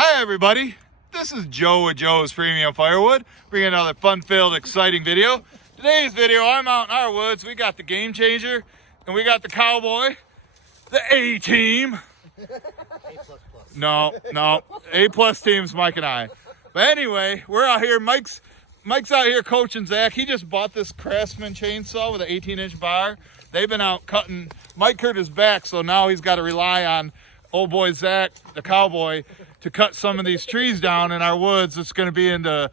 Hi everybody, this is Joe with Joe's Premium Firewood, bringing another fun-filled, exciting video. Today's video, I'm out in our woods. We got the Game Changer, and we got the Cowboy, the A-Team. No, A-plus team's Mike and I. But anyway, we're out here. Mike's out here coaching Zach. He just bought this Craftsman chainsaw with an 18-inch bar. They've been out cutting. Mike hurt his back, so now he's got to rely on old boy Zach, the Cowboy, to cut some of these trees down in our woods. It's going to be into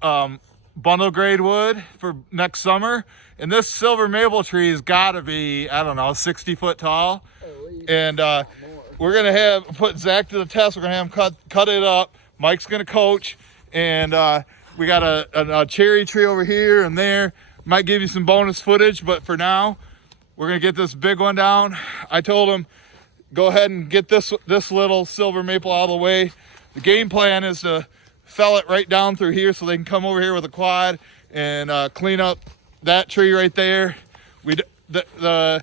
bundle grade wood for next summer. And this silver maple tree has got to be, I don't know, 60 foot tall. And we're going to put Zach to the test. We're going to have him cut it up. Mike's going to coach. And we got a cherry tree over here and there. Might give you some bonus footage, but for now, we're going to get this big one down. I told him, go ahead and get this little silver maple out of the way. The game plan is to fell it right down through here so they can come over here with a quad and clean up that tree right there. The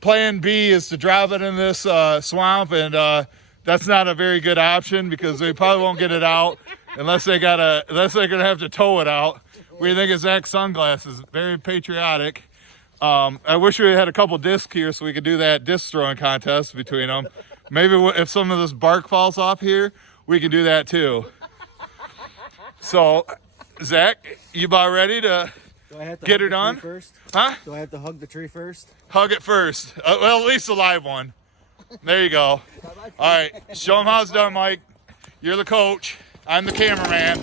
plan B is to drop it in this swamp, and that's not a very good option because they probably won't get it out unless they're gonna have to tow it out. We think of Zach's sunglasses, very patriotic. I wish we had a couple discs here so we could do that disc throwing contest between them. Maybe if some of this bark falls off here, we can do that too. So, Zach, you about ready to get her done? First? Huh? Do I have to hug the tree first? Hug it first. Well, at least a live one. There you go. All right, show them how it's done, Mike. You're the coach. I'm the cameraman.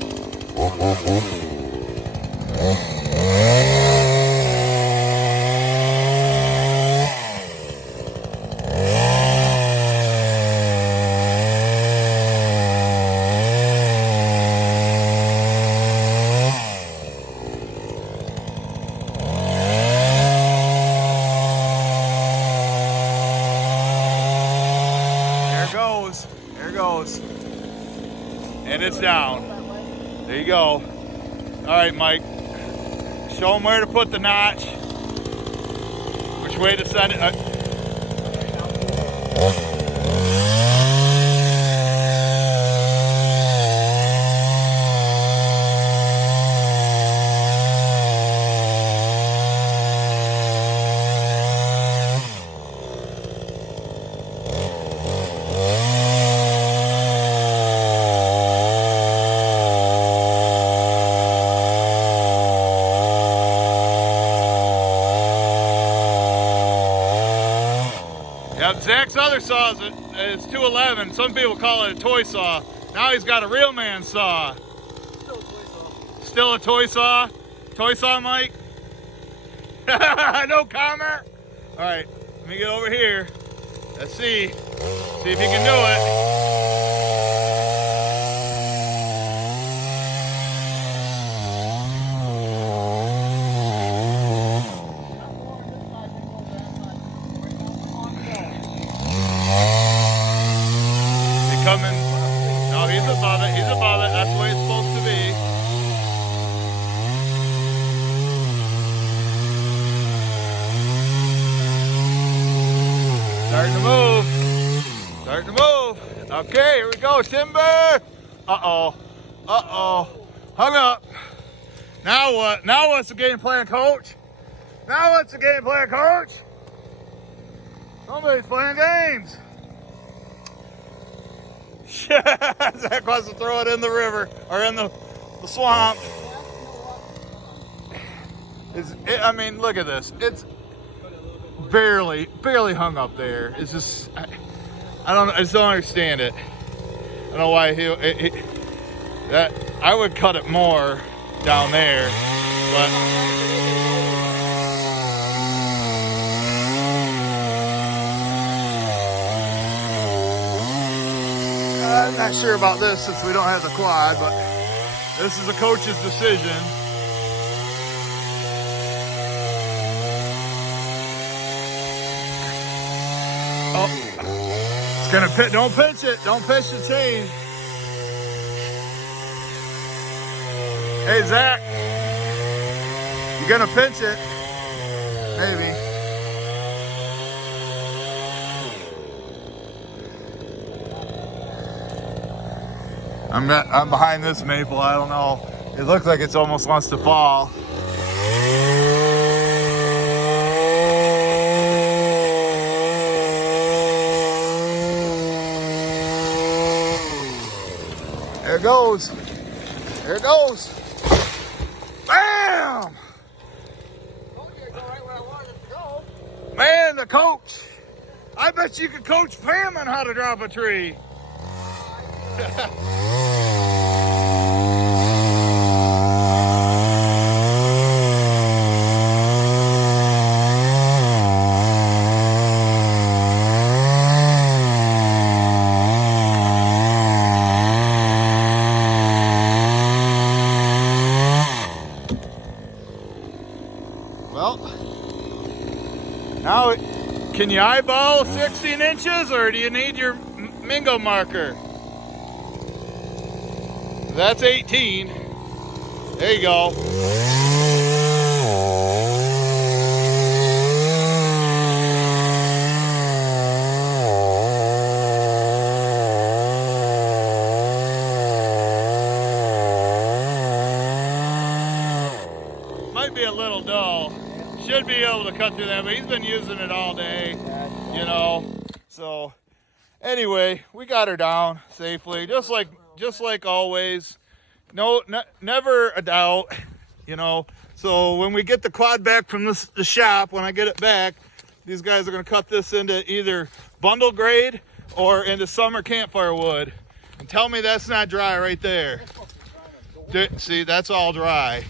There it goes. And it's down. There you go. All right, Mike. Show them where to put the notch. Which way to send it. Zach's other saw is 211. Some people call it a toy saw. Now he's got a real man saw. Still a toy saw? Toy saw, Mike? No comment? All right, let me get over here. Let's see. See if you can do it. Coming. No, he's above it. He's above it. That's the way it's supposed to be. Starting to move. Okay, here we go. Timber. Uh-oh. Hung up. Now what? Now what's the game plan, coach? Somebody's playing games. Zach wants to throw it in the river or in the swamp. I mean, look at this. It's barely hung up there. It's just, I just don't understand it. I don't know why I would cut it more down there, but. I'm not sure about this since we don't have the quad, but this is the coach's decision. Oh, it's gonna pit. Don't pinch it. Don't pinch the chain. Hey, Zach, you gonna pinch it? Maybe. I'm behind this maple. I don't know. It looks like it's almost wants to fall. There it goes. There it goes. Bam! Man, the coach. I bet you could coach Pam on how to drop a tree. Well, now can you eyeball 16 inches or do you need your Mingo marker? That's 18. There you go. Might be a little dull. Should be able to cut through that, but he's been using it all day, you know. So anyway, we got her down safely, just like always. Never a doubt, you know. So when we get the quad back from the shop, when I get it back, these guys are going to cut this into either bundle grade or into summer campfire wood. And tell me that's not dry right there. See, that's all dry.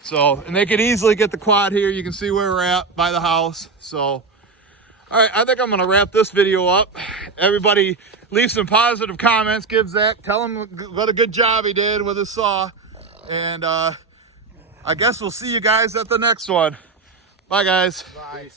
So, and they could easily get the quad here. You can see where we're at by the house. So, all right, I think I'm going to wrap this video up. Everybody leave some positive comments. Give Zach, tell him what a good job he did with his saw. And I guess we'll see you guys at the next one. Bye, guys. Bye.